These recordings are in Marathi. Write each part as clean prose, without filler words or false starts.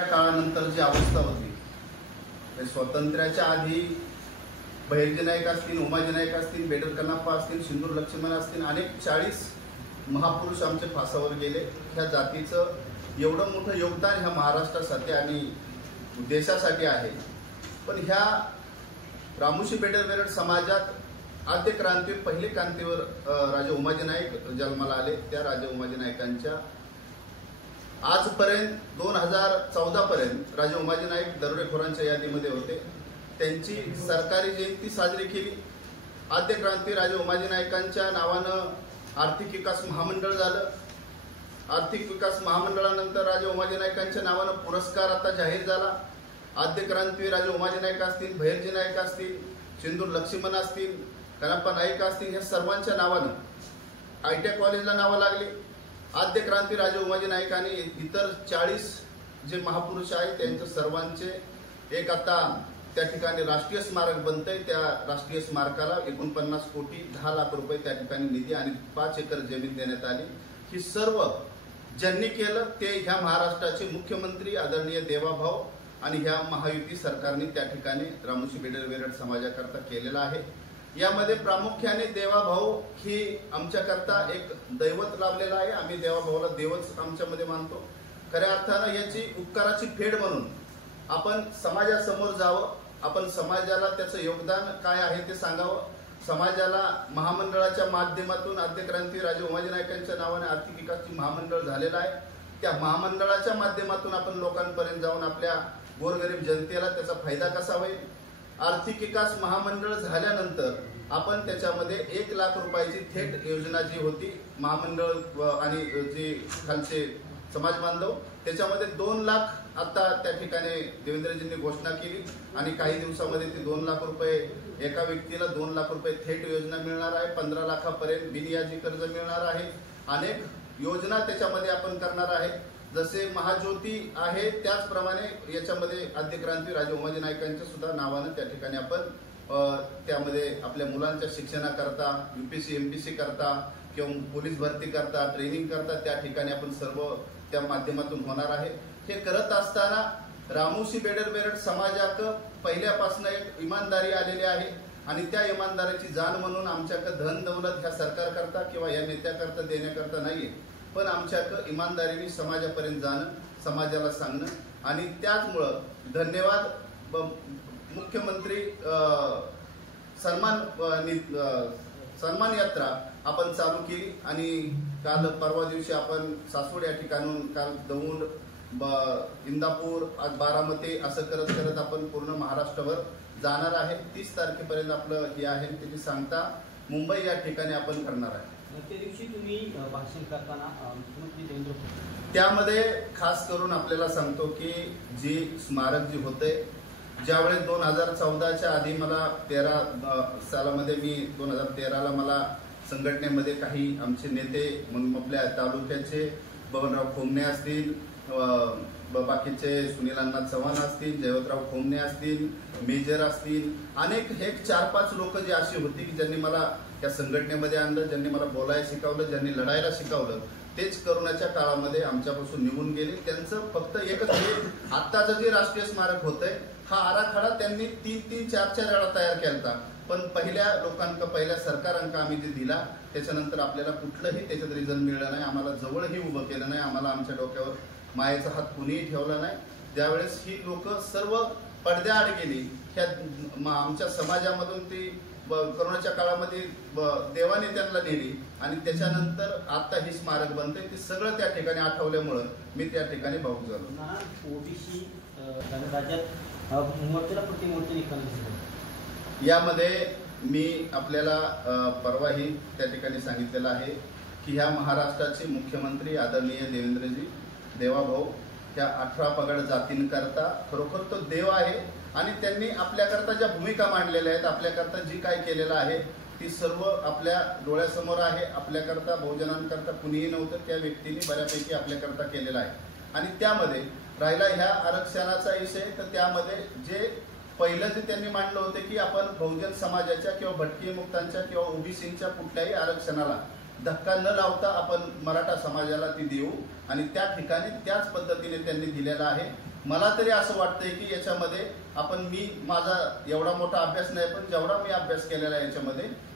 काळानंतर जी अवस्था होती, स्वातंत्र्याच्या आधी बहिर्जी नाईक असतील, उमाजी नाईक असतील, बेडर कन्नप्पा असतील, सिंदूर लक्ष्मण असतील, अनेक 40 महापुरुष आमचे फासावर गेले। ह्या जातीचं एवढं मोठं योगदान ह्या महाराष्ट्रासाठी आणि देशासाठी आहे। पण ह्या रामोशी बेडर वेरड समाजात आद्य क्रांतीवर पहिली क्रांतीवर राजे उमाजी नाईक जन्माला आले। त्या राजे उमाजी नाईकांच्या आजपर्यंत 2014 पर्यंत राजे उमाजी नाईक दरोडेखोरांच्या यादीमध्ये होते। त्यांची सरकारी जयंती साजरी केली। आद्य क्रांती राजे उमाजी नाईकांच्या नावानं आर्थिक विकास महामंडळ झालं। आर्थिक विकास महामंडळानंतर राजे उमाजी नाईकांच्या नावानं पुरस्कार आता जाहीर झाला। आद्य क्रांती राजे उमाजी नाईक असतील, बहिर्जी नाईक असतील, सिंदूर लक्ष्मण असतील, कन्नप्पा नाईक असतील, या सर्वांच्या नावानं ITI कॉलेजला नावं लागली। आद्य क्रांती राजे उमाजी नाईक आणि इतर 40 जे महापुरुष आहेत त्यांचं सर्वांचे एक आता त्या ठिकाणी राष्ट्रीय स्मारक बनतंय। त्या राष्ट्रीय स्मारकाला 49 कोटी 10 लाख रुपये त्या ठिकाणी निधी आणि 5 एकर जमीन देण्यात आली। ही सर्व ज्यांनी केलं ते ह्या महाराष्ट्राचे मुख्यमंत्री आदरणीय देवाभाऊ आणि ह्या महायुती सरकारने त्या ठिकाणी रामोशी बेडर वेरड समाजाकरता केलेला आहे। यामध्ये प्रामुख्याने देवाभाऊ ही आमच्याकरता एक दैवत लाभलेला आहे। आम्ही देवाभाऊला देवच आमच्यामध्ये मानतो। खऱ्या अर्थानं याची उपकाराची फेड म्हणून आपण समाजासमोर जावं, आपण समाजाला त्याचं योगदान काय आहे ते सांगावं। समाजाला महामंडळाच्या माध्यमातून आद्य क्रांती राजे उमाजी नाईकांच्या नावाने आर्थिक विकास महामंडळ झालेलं आहे। त्या महामंडळाच्या माध्यमातून आपण लोकांपर्यंत जाऊन आपल्या गोरगरीब जनतेला त्याचा फायदा कसा होईल। आर्थिक विकास महामंडळ झाल्यानंतर आपण त्याच्यामध्ये 1 लाख रुपयाची थेट योजना जी होती महामंडळ आणि जे खालचे समाज बांधव त्याच्यामध्ये 2 लाख आता त्या ठिकाणी देवेंद्रजींनी घोषणा केली आणि काही दिवसामध्ये ते 2 लाख रुपये एका व्यक्तीला 2 लाख रुपये थेट योजना मिळणार आहे। 15 लाखापर्यंत बिनयाजी कर्ज मिळणार आहे। अनेक योजना त्याच्यामध्ये आपण करणार आहे। जसे महाज्योती आहे त्याचप्रमाणे याच्यामध्ये आद्य क्रांती राजे उमाजी नाईकांच्या सुद्धा नावानं त्या ठिकाणी आपण त्यामध्ये आपल्या मुलांच्या शिक्षणाकरता UPSC MPSC करता किंवा पोलीस भरती करता ट्रेनिंग करता त्या ठिकाणी आपण सर्व त्या माध्यमातून होणार आहे। हे करत असताना रामोशी बेडर वेरड समाजाक पहिल्यापासून एक इमानदारी आलेली आहे आणि त्या इमानदारीची जाण म्हणून आमच्याकडे धन दौलत ह्या सरकारकरता किंवा या नेत्याकरता देण्याकरता नाहीये, पण आमच्याकडे इमानदारीने समाजापर्यंत जाणं, समाजाला सांगणं आणि त्याचमुळं धन्यवाद मुख्यमंत्री सन्मान यात्रा आपण चालू केली आणि काल परवा दिवशी आपण सासवड या ठिकाणून काल दौंड, इंदापूर, आज बारामती असं करत करत आपण पूर्ण महाराष्ट्रभर जाणार आहे। 30 तारखेपर्यंत आपलं हे आहे त्याची सांगता मुंबई या ठिकाणी आपण करणार आहे। त्या दिवशी तुम्ही भाषण करताना मुख्यमंत्री देवेंद्र त्यामध्ये खास करून आपल्याला सांगतो की जी स्मारक जी होते ज्यावेळेस 2014च्या आधी मला 13 सालामध्ये मी 2013ला मला संघटनेमध्ये काही आमचे नेते म्हणून आपल्या तालुक्याचे बबनराव खोमणे असतील, बाकीचे सुनील अण्णा चव्हाण असतील, जयवंतराव खोमणे असतील, मेजर असतील, अनेक 4-5 लोक जी अशी होती की ज्यांनी मला त्या संघटनेमध्ये आणलं, ज्यांनी मला बोलायला शिकवलं, ज्यांनी लढायला शिकवलं, तेच करोनाच्या काळामध्ये आमच्यापासून निघून गेले। त्यांचं फक्त एकच आत्ताचं जे राष्ट्रीय स्मारक होतंय हा आराखडा त्यांनी 3-3, 4-4 वेळा तयार केला, पण पहिल्या लोकांना पहिल्या सरकारांका आम्ही जे दिला त्याच्यानंतर आपल्याला कुठलंही त्याच्यात रिझन मिळलं नाही, आम्हाला जवळही उभं केलं नाही, आम्हाला आमच्या डोक्यावर मायेचा हात कुणीही ठेवला नाही। ज्यावेळेस ही लोक सर्व पडद्याआड गेली, ह्या आमच्या समाजामधून ती करोनाच्या काळामध्ये देवाने त्यांना नेली आणि त्याच्यानंतर आता ही स्मारक बनते ते सगळं त्या ठिकाणी आठवल्यामुळं मी त्या ठिकाणी भावूक झालो। ओबीसी राज्यात मोर्चाला प्रतिमोर्चा निकाल यामध्ये मी आपल्याला परवाही त्या ठिकाणी सांगितलेलं आहे की ह्या महाराष्ट्राचे मुख्यमंत्री आदरणीय देवेंद्रजी देवाभाऊ त्या 18 पगड जातींकरता खरोखर तो देव आहे आणि त्यांनी आपल्याकरता ज्या भूमिका मांडलेल्या आहेत, आपल्याकरता जी काय केलेलं आहे ती सर्व आपल्या डोळ्यासमोर आहे। आपल्याकरता बहुजनांकरता कुणीही नव्हतं, त्या व्यक्तीने बऱ्यापैकी आपल्याकरता केलेलं आहे आणि त्यामध्ये राहिला ह्या आरक्षणाचा विषय तर त्यामध्ये जे पहिलं जे त्यांनी मांडलं होतं की आपण बहुजन समाजाच्या किंवा भटकी मुक्तांच्या किंवा ओबीसींच्या कुठल्याही आरक्षणाला धक्का न लावता आपण मराठा समाजाला ती देऊ आणि त्या ठिकाणी त्याच पद्धतीने त्यांनी दिलेला आहे। मला तरी असं वाटतंय की याच्यामध्ये मी माझा एवढा मोठा अभ्यास नाही, पण जेवढा मी अभ्यास केलेला आहे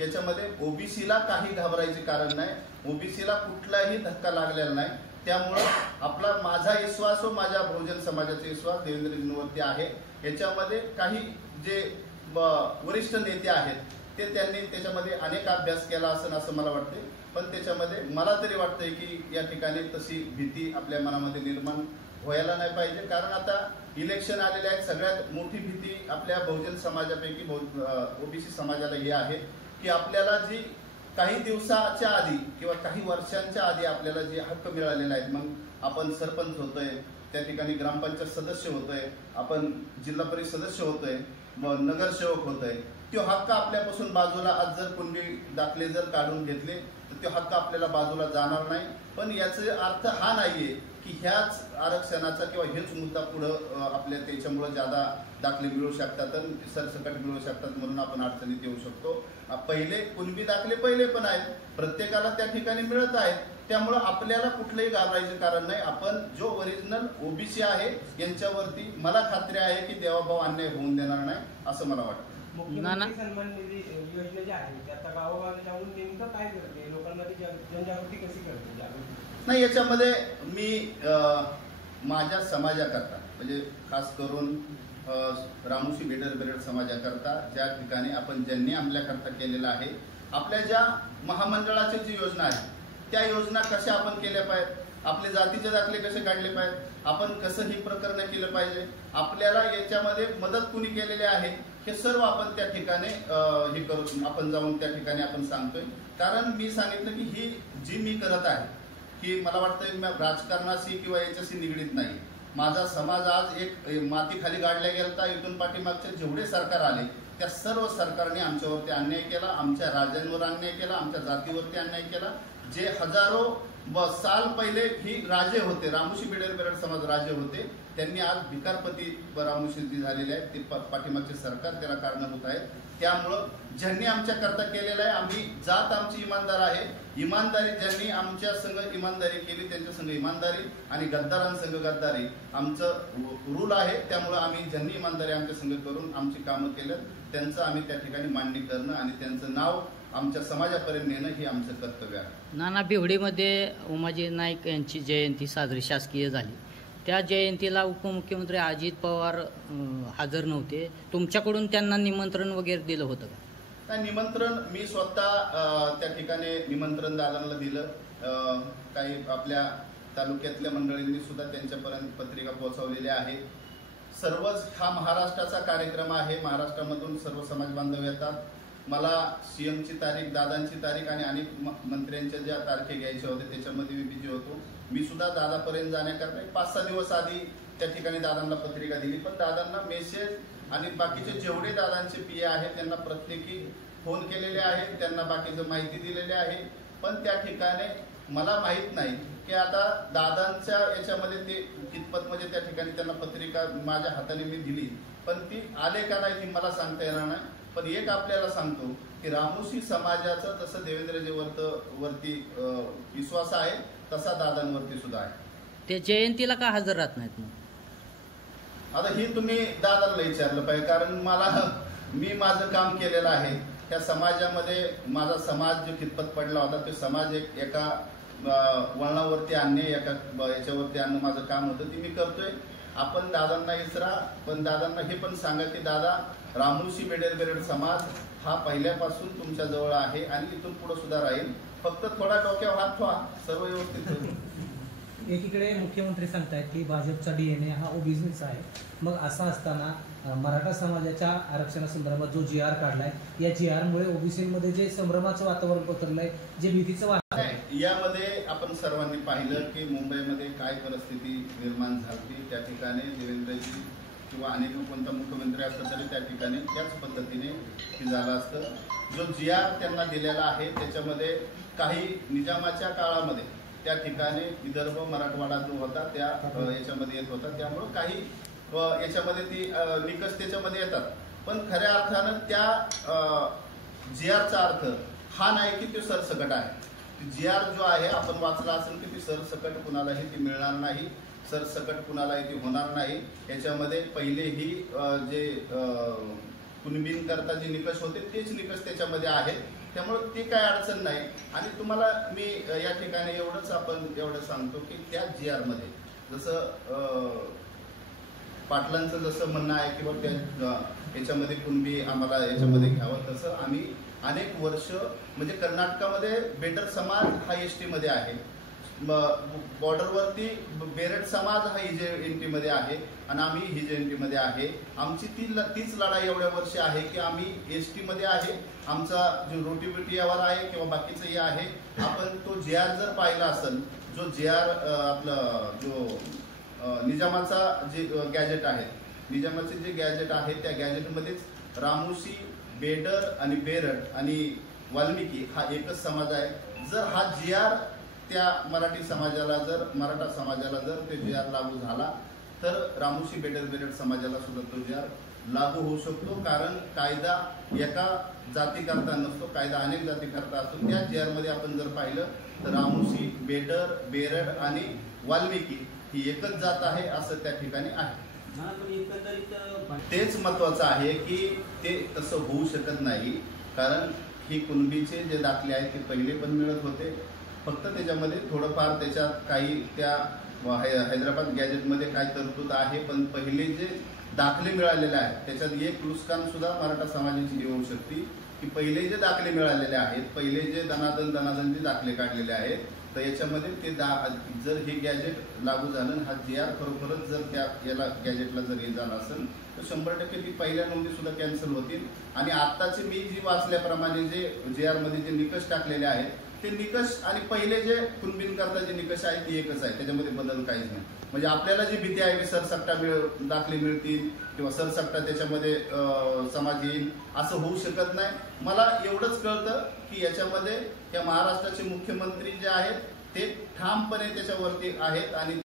याच्यामध्ये ओबीसीला काही घाबरायचे कारण नाही, ओबीसीला कुठलाही धक्का लागलेला नाही. त्यामुळं माझा विश्वास व माझ्या बहुजन समाजाचा विश्वास देवेंद्रजींवरती आहे. याच्यामध्ये काही जे वरिष्ठ नेते आहेत त्यांनी त्याच्यामध्ये अनेक अभ्यास केला असं मला वाटते, पण त्याच्यामध्ये मला तरी वाटतंय की या ठिकाणी तशी भीती आपल्या मनामध्ये निर्माण व्हायला नाही पाहिजे. कारण आता इलेक्शन आलेले आहेत. सगळ्यात मोठी भीती आपल्या बहुजन समाजापैकी ओबीसी समाजाला ही आहे की आपल्याला जी काही दिवसाच्या आधी किंवा काही वर्षांच्या आधी आपल्याला जे हक्क मिळालेले आहेत, मग आपण सरपंच होतोय, त्या ठिकाणी ग्रामपंचायत सदस्य होतोय, आपण जिल्हा परिषद सदस्य होतोय, मग नगरसेवक होतोय, तो हक्क आपल्यापासून बाजूला आज जर कुंडी दाखले जर काढून घेतले तर तो हक्क आपल्याला बाजूला जाणार नाही. पण याचा अर्थ हा नाहीये की ह्याच आरक्षणाचा किंवा हेच मुद्दा पुढं आपल्या त्याच्यामुळे ज्यादा दाखले मिळू शकतात, सरसकट मिळू शकतात, म्हणून आपण अडचणीत येऊ शकतो. पहिले कुणबी दाखले पहिले पण आहेत, प्रत्येकाला त्या ठिकाणी मिळत आहेत. त्यामुळे आपल्याला कुठलंही घाबरायचं कारण नाही. आपण जो ओरिजिनल ओबीसी आहे यांच्यावरती मला खात्री आहे की देवाभाव अन्याय होऊन देणार नाही असं मला वाटतं. मुख्यमंत्री सन्मान निधी योजना जी आहे ती आता गावोगावी जाऊन नेमकं काय करते, लोकांमध्ये जनजागृती कशी करते? नाही, याच्यामध्ये मी माझ्या समाजाकरता म्हणजे खास करून रामोशी बेडर समाजाकरता ज्या ठिकाणी ज्यांनी आपल्याकरता केलेलं आहे, आपल्या ज्या महामंडळाची जी योजना आहे त्या योजना कशा आपण केल्या पाहिजेत, आपले जातीचे दाखले कसे काढले पाहिजेत, आपण कसं ही प्रकरण केलं पाहिजे, आपल्याला याच्यामध्ये मदत कुणी केलेली आहे, हे सर्व आपण त्या ठिकाणी हे करू आपण जाऊन त्या ठिकाणी आपण सांगतोय. कारण मी सांगितलं की ही जी मी करत आहे की मला वाटतं राजकारणाशी किंवा याच्याशी निगडीत नाही. माझा समाज आज एक माती खाली गाडल्या गेलता. इथून पाठीमागचे जेवढे सरकार आले त्या सर्व सरकारने आमच्यावरती अन्याय केला, आमच्या राज्यांवर अन्याय केला, आमच्या जातीवरती अन्याय केला. जे हजारो साल पहिले ही राजे होते, रामोशी बेडर समाज राजे होते, त्यांनी आज भिकारपती रामोशी जी झालेले आहेत ते पाठीमागचे सरकार त्याला कारणीभूत आहेत. त्यामुळं ज्यांनी आमच्या करता केलेलं आहे, आमची जात आमची इमानदार आहे. इमानदारी ज्यांनी आमच्या संघ इमानदारी केली त्यांच्या संघ इमानदारी आणि गद्दारांसंघ गद्दारी आमचं रूल आहे. त्यामुळं आम्ही ज्यांनी इमानदारी आमच्या संघ करून आमची कामं केलं त्यांचं आम्ही त्या ठिकाणी मांडणी करणं आणि त्यांचं नाव आमच्या समाजापर्यंत नेणं हे आमचं कर्तव्य आहे. नाना बिवडीमध्ये उमाजी नाईक यांची जयंती साजरी शासकीय झाली. त्या जयंतीला उपमुख्यमंत्री अजित पवार हजर नव्हते. तुमच्याकडून त्यांना निमंत्रण वगैरे दिलं होतं का? नाही, निमंत्रण मी स्वतः त्या ठिकाणी निमंत्रण दादांना दिलं. काही आपल्या तालुक्यातल्या मंडळींनी सुद्धा त्यांच्यापर्यंत पत्रिका पोहोचवलेल्या आहे. सर्वच हा महाराष्ट्राचा कार्यक्रम आहे. महाराष्ट्रामधून सर्व समाज बांधव येतात. मला सीएमची तारीख, दादांची तारीख आणि अनेक मंत्र्यांच्या ज्या तारखे घ्यायच्या होत्या त्याच्यामध्ये मी बिझी होतो. मी सुद्धा दादापर्यंत जाण्याकरता 5-6 दिवस आधी त्या ठिकाणी दादांना पत्रिका दिली. पण दादांना मेसेज आणि बाकीचे जेवढे दादांचे पीए आहेत त्यांना प्रत्येकी फोन केलेले आहेत, त्यांना बाकीचं माहिती दिलेली आहे. पण त्या ठिकाणी मला माहीत नाही की आता दादांच्या याच्यामध्ये ते कितपत म्हणजे त्या ठिकाणी त्यांना पत्रिका माझ्या हाताने मी दिली, पण ती आले का नाही ती मला सांगता येणार नाही. पण एक आपल्याला सांगतो की रामोशी समाजाचं जसं देवेंद्रजी वरती विश्वास आहे तसा दादांवरती सुद्धा आहे. ते जयंतीला का हजर राहत नाहीत मग? आता ही तुम्ही दादांना विचारलं पाहिजे. कारण मी माझं काम केलेलं आहे. त्या समाजामध्ये माझा समाज जो कितपत पडला होता तो समाज एका वळणावरती आणणे, एका याच्यावरती आणणं माझं काम होतं, ते मी करतोय. आपण दादांना विचारा, पण दादांना हे पण सांगा की दादा रामोशी बेडर समाज हा पहिल्यापासून तुमच्या जवळ आहे आणि इथून पुढे सुद्धा राहील. फक्त थोडा डोक्यावर हात ठेवा, सर्व व्यवस्थित होईल. एकीकडे मुख्यमंत्री सांगतायत की भाजपचा डीएनए हा ओबीसीचा आहे. मग असं असताना मराठा समाजाच्या आरक्षणासंदर्भात जो जी आर काढलाय, या जी आर मुळे ओबीसीमध्ये जे संभ्रमाचं वातावरण पसरलंय, जे भीतीचं वातावरण, यामध्ये आपण सर्वांनी पाहिलं की मुंबईमध्ये काय परिस्थिती निर्माण झाली. त्या ठिकाणी देवेंद्रजी किंवा अनेक कोणता मुख्यमंत्री असला तरी त्या ठिकाणी त्याच पद्धतीने हे झालं असतं. जो जी आर त्यांना दिलेला आहे त्याच्यामध्ये काही निजामाच्या काळामध्ये त्या ठिकाणी विदर्भ मराठवाडा जो होता त्या याच्यामध्ये येत होता. त्यामुळं काही याच्यामध्ये ती निकष त्याच्यामध्ये येतात. पण खऱ्या अर्थानं त्या जी आरचा अर्थ हा नाही की तो सरसकट आहे. जी आर जो आहे आपण वाचला असेल की ती सरसकट कुणालाही ती मिळणार नाही. सरसकट कुणालाही ती होणार नाही. याच्यामध्ये पहिलेही जे कुणबींकरता जे निकष होते तेच निकष त्याच्यामध्ये आहेत, त्यामुळे ती काय अडचण नाही. आणि तुम्हाला मी या ठिकाणी एवढं सांगतो की त्या GR मध्ये जसं पाटलांचं जसं म्हणणं आहे की बाबा त्या याच्यामध्ये कुणबी आम्हाला याच्यामध्ये घ्यावं, तसं आम्ही अनेक वर्ष म्हणजे कर्नाटकामध्ये बेडर समाज हा ST मध्ये आहे, बॉर्डरवरती बेरड समाज हा HNT मध्ये आहे आणि आम्ही HNT मध्ये आहे. आमची तीच लढाई एवढ्या वर्ष आहे की आम्ही ST मध्ये आहे. आमचा जो रोटीबिटी यावर आहे किंवा बाकीचंही आहे. आपण तो GR जर पाहिला असेल, जो GR आपलं जो निजामाचा जे गॅजेट आहे, निजामाचे जे गॅजेट आहे त्या गॅजेटमध्येच रामोशी, बेडर आणि बेरड आणि वाल्मिकी हा एकच समाज आहे. जर हा GR त्या मराठा समाजाला जर ते GR लागू झाला तर रामोशी, बेरड समाजाला सुद्धा तो GR लागू होऊ शकतो. कारण कायदा एका जातीकरता नसतो, कायदा अनेक जातीकरता असतो. त्या GR मध्ये आपण जर पाहिलं तर रामोशी, बेडर, बेरड आणि वाल्मिकी ही एकच जात आहे असं त्या ठिकाणी आहे. तेच महत्वाचं आहे की ते तसं होऊ शकत नाही. कारण ही कुणबीचे जे दाखले आहेत ते पहिले पण मिळत होते, फक्त त्याच्यामध्ये थोडंफार त्याच्यात काही त्या हैदराबाद गॅजेटमध्ये काही तरतूद आहे. पण पहिले जे दाखले मिळालेले आहेत त्याच्यात एक नुकसान सुद्धा मराठा समाजाची होऊ शकते की पहिले जे दाखले मिळालेले आहेत, पहिले जे दनादन जे दाखले काढलेले आहेत, तर याच्यामध्ये ते जर हे गॅजेट लागू झालं, हा GR खरोखरच जर त्या याला गॅजेटला जर हे झालं असेल तर 100% ती पहिल्या नोंदी सुद्धा कॅन्सल होतील. आणि आत्ताचे मी जी वाचल्याप्रमाणे जे GR मध्ये जे निकष टाकलेले आहेत ते निकष आणि पहिले जे कुणबींकरता जे निकष आहेत ते एकच आहे, त्याच्यामध्ये बदल काहीच नाही. म्हणजे आपल्याला जी भीती आहे की सरसकटा दाखले मिळतील किंवा सरसकटा त्याच्यामध्ये समाज येईल, असं होऊ शकत नाही. मला एवढंच कळतं की याच्यामध्ये त्या महाराष्ट्राचे मुख्यमंत्री जे आहेत ते ठामपणे त्याच्यावरती आहेत आणि